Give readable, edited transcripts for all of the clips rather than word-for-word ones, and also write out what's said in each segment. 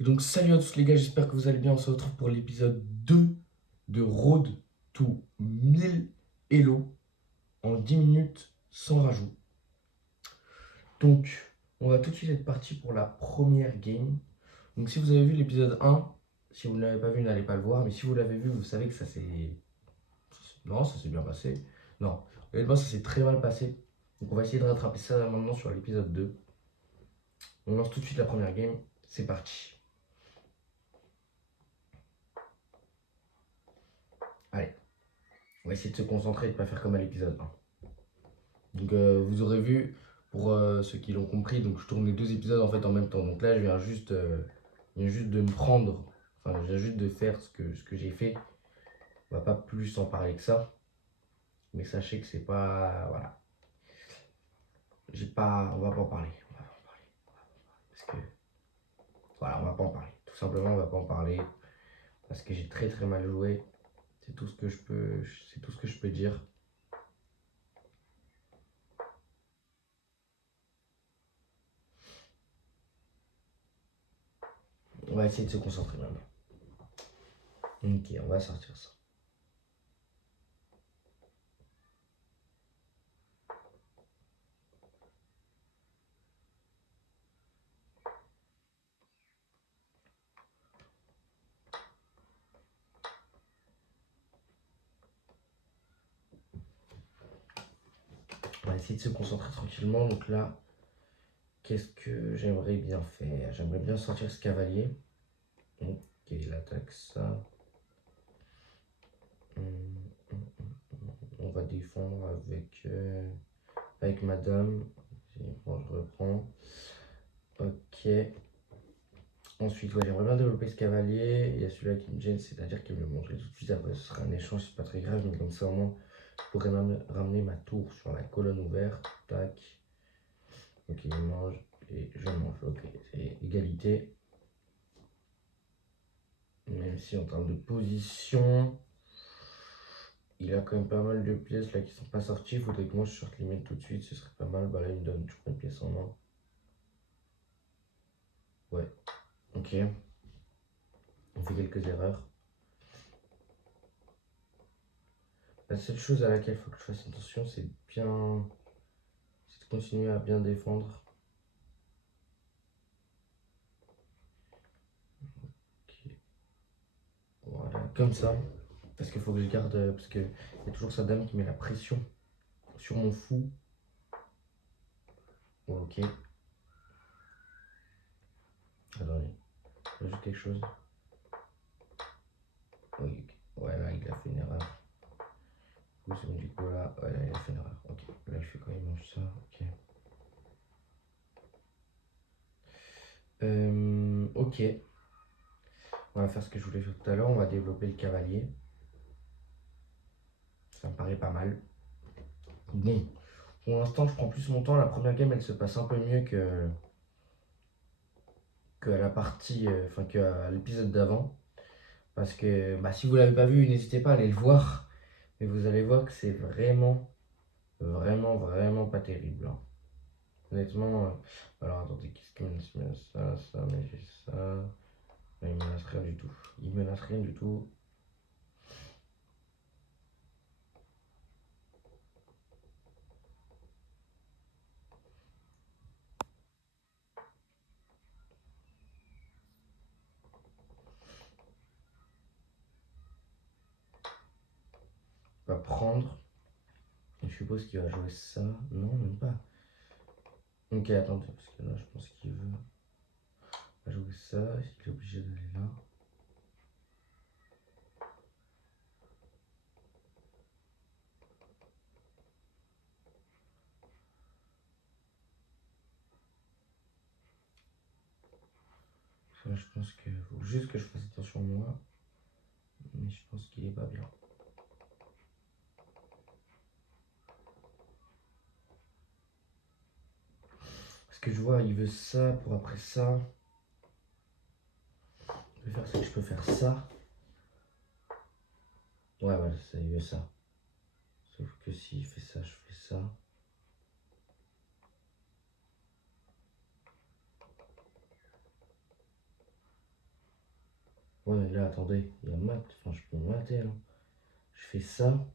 Et donc, salut à tous les gars, j'espère que vous allez bien. On se retrouve pour l'épisode 2 de Road to 1000 Elo en 10 minutes sans rajout. Donc, on va tout de suite être parti pour la première game. Donc, si vous avez vu l'épisode 1, si vous ne l'avez pas vu, n'allez pas le voir. Mais si vous l'avez vu, vous savez que ça s'est. Non, ça s'est bien passé. Non, honnêtement, ça s'est très mal passé. Donc, on va essayer de rattraper ça maintenant sur l'épisode 2. On lance tout de suite la première game. C'est parti. Allez, on va essayer de se concentrer et de ne pas faire comme à l'épisode 1. Donc vous aurez vu, pour ceux qui l'ont compris, donc je tourne les deux épisodes en fait en même temps. Donc là, je viens juste de me prendre, enfin je viens juste de faire ce que j'ai fait. On va pas plus en parler que ça. Mais sachez que c'est pas, voilà, j'ai pas, on va pas en parler. On va pas en parler. Parce que, voilà, on va pas en parler. Tout simplement, on va pas en parler. Parce que j'ai très très mal joué. C'est tout ce que je peux, c'est tout ce que je peux dire. On va essayer de se concentrer maintenant. Ok, on va sortir ça. On va essayer de se concentrer tranquillement. Donc là, qu'est-ce que j'aimerais bien faire? J'aimerais bien sortir ce cavalier. Ok, il attaque ça. On va défendre avec madame. Bon, je reprends. Ok. Ensuite, ouais, j'aimerais bien développer ce cavalier. Il y a celui-là qui me gêne, c'est-à-dire qu'il me le mangerait tout de suite. Après, ce sera un échange, c'est pas très grave, mais comme ça, au moins, je pourrais ramener ma tour sur la colonne ouverte. Tac. Ok, il mange et je mange. Ok, c'est égalité. Même si en termes de position, il a quand même pas mal de pièces là qui sont pas sorties. Il faudrait que moi je sorte les miennes tout de suite, ce serait pas mal. Bah là, il me donne toujours une pièce en main. Ouais, ok. On fait quelques erreurs. La seule chose à laquelle il faut que je fasse attention, c'est de continuer à bien défendre. Ok. Voilà, comme ça. Parce qu'il faut que je garde. Parce qu'il y a toujours sa dame qui met la pression sur mon fou. Ok. Attendez. Juste quelque chose. Oui, ok. Ouais, là, il a fait une erreur. C'est bon, du coup, là, ouais, là, il a fait une erreur. Ok. Là, il fait quoi? Il mange ça. Ok. Ok. On va faire ce que je voulais faire tout à l'heure. On va développer le cavalier. Ça me paraît pas mal. Bon. Pour l'instant, je prends plus mon temps. La première game, elle se passe un peu mieux que à la partie, enfin qu'à l'épisode d'avant. Parce que bah, si vous l'avez pas vu, n'hésitez pas à aller le voir. Mais vous allez voir que c'est vraiment, vraiment, vraiment pas terrible, hein. Honnêtement, alors attendez, qu'est-ce qu'il menace? Ça, mais j'ai ça. Non, il menace rien du tout. Il menace rien du tout. Il va prendre. Je suppose qu'il va jouer ça. Non, même pas. Ok, attendez, parce que là, je pense qu'il veut jouer ça. Il est obligé d'aller là. Là, je pense qu'il faut juste que je fasse attention à moi. Mais je pense qu'il est pas bien. Parce que je vois, il veut ça pour après ça. Je peux faire ça, je peux faire ça. Ouais, voilà, ça, il veut ça. Sauf que s'il fait ça, je fais ça. Ouais, mais là, attendez, il y a mat. Enfin, je peux mater, là. Je fais ça.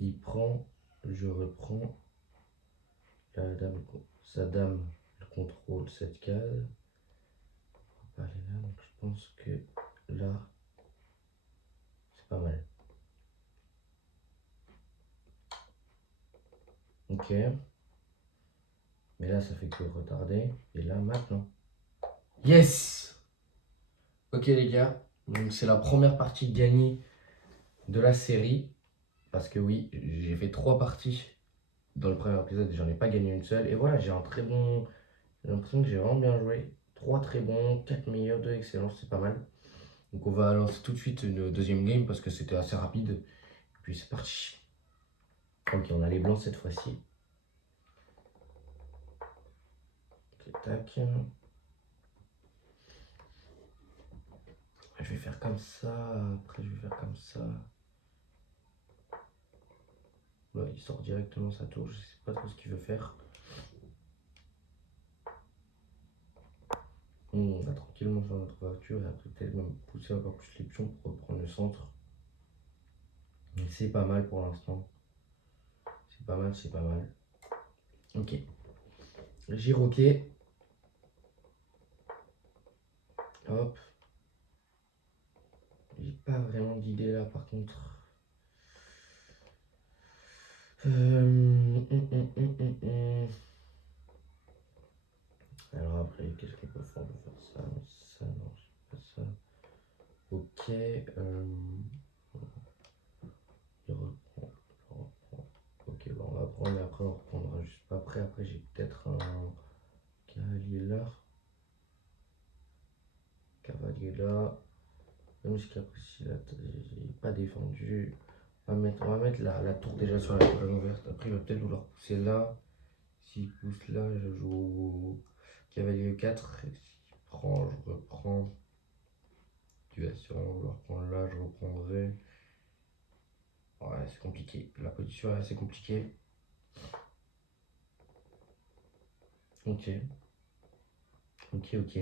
Il prend. Je reprends. La dame, sa dame, le contrôle cette case. On va pas aller là, donc je pense que là, c'est pas mal. Ok. Mais là, ça fait que retarder. Et là, maintenant. Yes! Ok, les gars. Donc, c'est la première partie gagnée de la série. Parce que oui, j'ai fait 3 parties dans le premier épisode et j'en ai pas gagné une seule. Et voilà, j'ai un très bon. J'ai l'impression que j'ai vraiment bien joué. 3 très bons, 4 meilleurs, 2 excellents, c'est pas mal. Donc on va lancer tout de suite une deuxième game parce que c'était assez rapide. Et puis c'est parti. Ok, on a les blancs cette fois-ci. Ok, tac. Je vais faire comme ça. Après, je vais faire comme ça. Là, il sort directement sa tour. Je sais pas trop ce qu'il veut faire. On va tranquillement faire notre ouverture et après peut-être même pousser encore plus les pions pour reprendre le centre. Mais c'est pas mal pour l'instant. C'est pas mal, c'est pas mal. Ok. Gire ok. Hop. J'ai pas vraiment d'idée là par contre. Alors après, qu'est-ce qu'on peut faire? On peut faire ça, ça, non, c'est pas ça. Ok. Il reprend, il reprend. Ok, bon, on va prendre et après on reprendra juste pas après. Après, j'ai peut-être un cavalier là. Cavalier là. Même jusqu'à précis là, j'ai pas défendu. On va mettre la tour déjà sur la colonne ouverte. Après, il va peut-être vouloir pousser là. S'il pousse là, je joue cavalier 4. Et s'il prend, je reprends. Tu vas sûrement vouloir prendre là, je reprendrai. Ouais, c'est compliqué. La position est assez compliquée. Ok, ok, ok.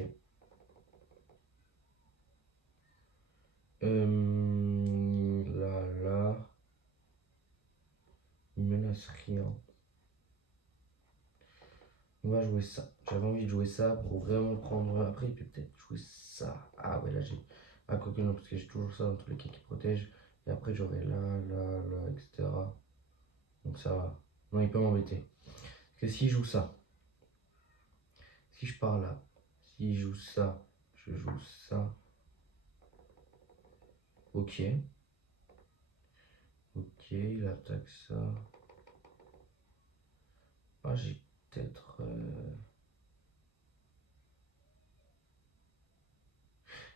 Là, il menace rien. On va jouer ça. J'avais envie de jouer ça pour vraiment prendre. Après, il peut peut-être jouer ça. Ah ouais, là j'ai. Ah, quoique non, parce que j'ai toujours ça dans tous les cas qui protègent. Et après, j'aurai là, etc. Donc ça va. Non, il peut m'embêter. Parce que si je joue ça, si je pars là, si je joue ça, je joue ça. Ok. Ok, il attaque ça. Ah, j'ai peut-être.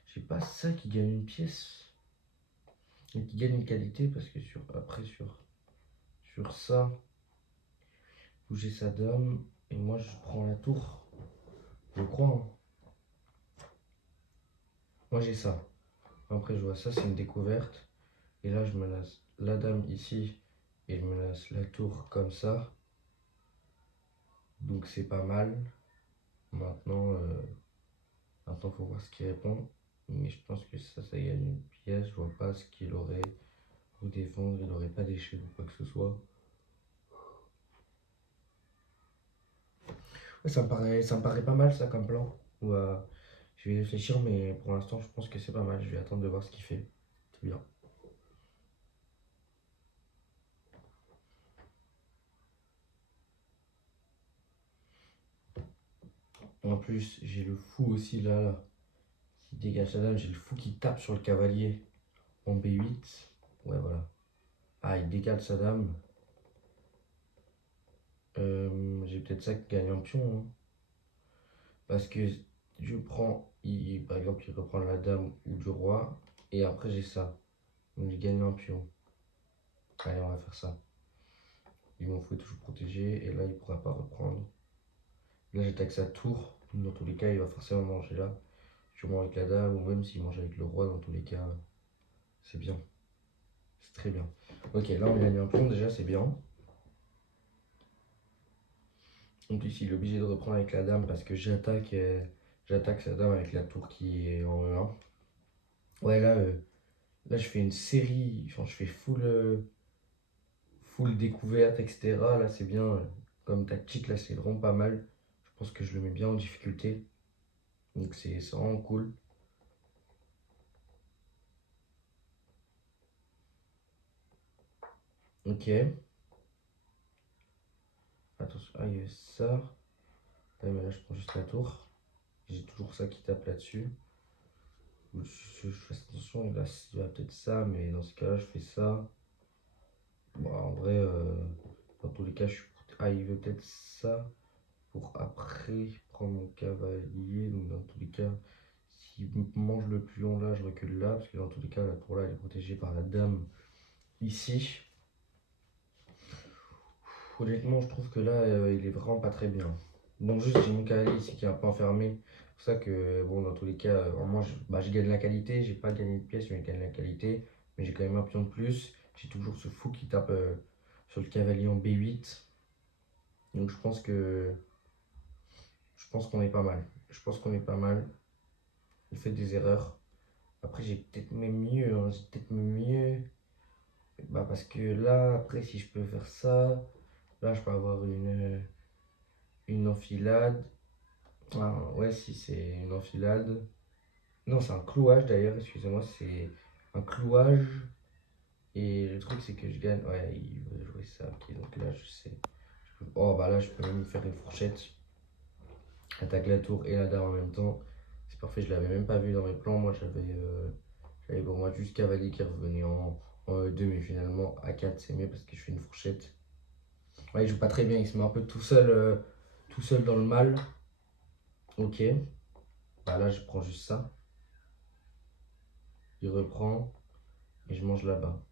J'ai pas ça qui gagne une pièce. Et qui gagne une qualité parce que après sur ça, bouger sa dame. Et moi je prends la tour. Je crois, hein. Moi j'ai ça. Après je vois ça, c'est une découverte. Et là je menace la dame ici. Et je menace la tour comme ça. Donc c'est pas mal. Maintenant, maintenant faut voir ce qu'il répond. Mais je pense que ça gagne une pièce. Je vois pas ce qu'il aurait pour défendre. Il n'aurait pas d'échec ou quoi que ce soit. Ouais, ça me paraît pas mal ça comme plan. Je vais réfléchir, mais pour l'instant, je pense que c'est pas mal. Je vais attendre de voir ce qu'il fait. C'est bien. En plus, j'ai le fou aussi là. Qui dégage la dame. J'ai le fou qui tape sur le cavalier en B8. Ouais, voilà. Ah, il décale sa dame. J'ai peut-être ça qui gagne un pion, hein. Parce que je prends, par exemple, il reprend la dame ou du roi. Et après, j'ai ça. Donc, il gagne un pion. Allez, on va faire ça. Il m'en faut toujours protéger. Et là, il pourra pas reprendre. Là, j'attaque sa tour. Dans tous les cas, il va forcément manger là. Sûrement avec la dame, ou même s'il mange avec le roi, dans tous les cas, c'est bien. C'est très bien. Ok, là, on gagne un pion déjà, c'est bien. En plus, il est obligé de reprendre avec la dame parce que j'attaque sa dame avec la tour qui est en E1. Ouais, là, je fais une série, enfin, je fais full découverte, etc. Là, c'est bien. Comme tactique, là, c'est vraiment pas mal. Je pense que je le mets bien en difficulté. Donc, c'est vraiment cool. Ok. Attention, ah, il y avait ça. Ouais, mais là, je prends juste la tour. J'ai toujours ça qui tape là-dessus. Je fais attention, là, il y a peut-être ça, mais dans ce cas-là, je fais ça. Bon, en vrai, dans tous les cas, je suis pour... Ah, il veut peut-être ça pour après prendre mon cavalier. Donc, dans tous les cas, s'il mange le pion là, je recule là. Parce que dans tous les cas, la tour là, elle est protégée par la dame ici. Honnêtement, je trouve que là, il est vraiment pas très bien. Bon, juste, j'ai mon cavalier ici qui est un peu enfermé. C'est pour ça que, bon, dans tous les cas, en moi, je gagne la qualité. J'ai pas gagné de pièce, mais je gagne la qualité. Mais j'ai quand même un pion de plus. J'ai toujours ce fou qui tape sur le cavalier en B8. Donc, je pense qu'on est pas mal. Je pense qu'on est pas mal. Il fait des erreurs. Après, j'ai peut-être même mieux. Hein. J'ai peut-être même mieux. Bah, parce que là, après, si je peux faire ça, là, je peux avoir une enfilade. Ah, ouais, si c'est une enfilade. Non, c'est un clouage d'ailleurs, excusez-moi, c'est un clouage. Et le truc, c'est que je gagne. Ouais, il veut jouer ça. Ok, donc là, je sais. Oh, bah là, je peux même faire une fourchette. Attaque la tour et la dame en même temps. C'est parfait, je l'avais même pas vu dans mes plans. Moi, j'avais pour moi juste cavalier qui revenait en E2, mais finalement, A4, c'est mieux parce que je fais une fourchette. Ouais, il joue pas très bien, il se met un peu tout seul dans le mal. Ok, bah là, je prends juste ça. Il reprend et je mange là-bas.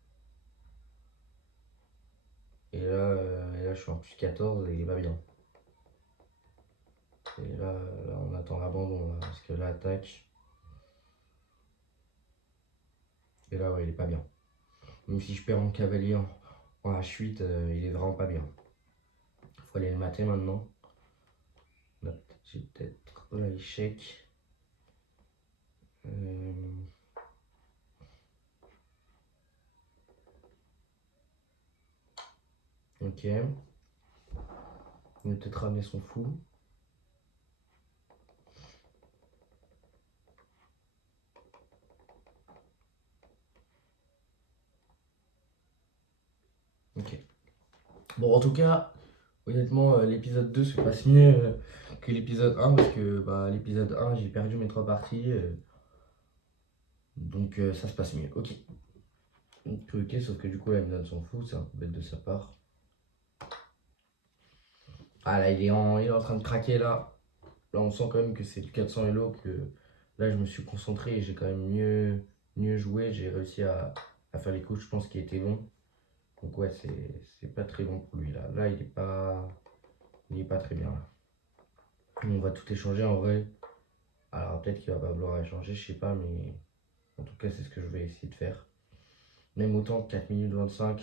Et là, je suis en plus 14 et il est pas bien. Et là on attend l'abandon, là, parce que là, attaque. Et là, ouais, il est pas bien. Même si je perds mon cavalier en H8, il est vraiment pas bien. Faut aller le mater maintenant. Là, j'ai peut-être l'échec. Euh, ok. Il va peut-être ramener son fou. Ok. Bon, en tout cas, honnêtement, l'épisode 2 se passe mieux que l'épisode 1 parce que bah, l'épisode 1, j'ai perdu mes 3 parties. Donc ça se passe mieux. Ok. Ok, sauf que du coup, là, il me donne son fou, c'est un peu bête de sa part. Ah là, il est en train de craquer là. Là, on sent quand même que c'est du 400 Elo, que là, je me suis concentré et j'ai quand même mieux joué. J'ai réussi à faire les coups, je pense, qui étaient bons. Donc ouais, c'est pas très bon pour lui là. Là, il est pas très bien là. On va tout échanger en vrai. Alors peut-être qu'il va pas vouloir échanger, je sais pas, mais en tout cas, c'est ce que je vais essayer de faire. Même autant 4 minutes 25,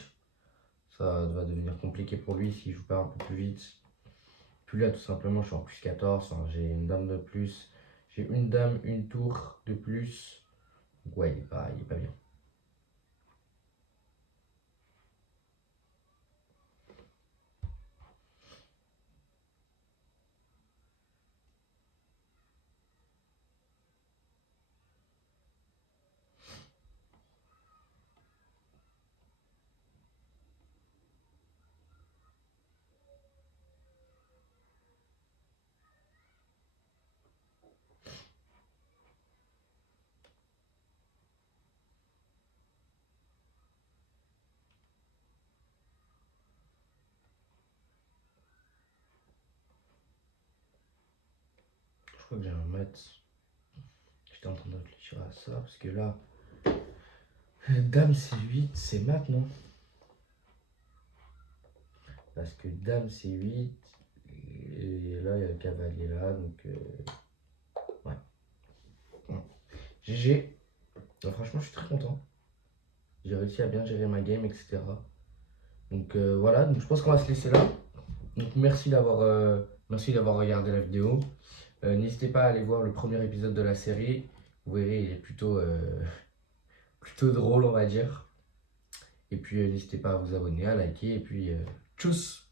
ça va devenir compliqué pour lui s'il joue pas un peu plus vite. Puis là, tout simplement, je suis en plus 14, hein, j'ai une dame de plus. J'ai une dame, une tour de plus. Donc ouais, il est pas bien. Je crois que j'ai un mat. J'étais en train de réfléchir à ça, parce que là, dame C8, c'est mat, non? Parce que dame C8, et là, il y a le cavalier là, donc ouais. GG. Franchement, je suis très content. J'ai réussi à bien gérer ma game, etc. Donc voilà, donc je pense qu'on va se laisser là. Donc merci d'avoir regardé la vidéo. N'hésitez pas à aller voir le premier épisode de la série. Vous verrez, il est plutôt plutôt drôle, on va dire. Et puis n'hésitez pas à vous abonner, à liker, et puis tchuss!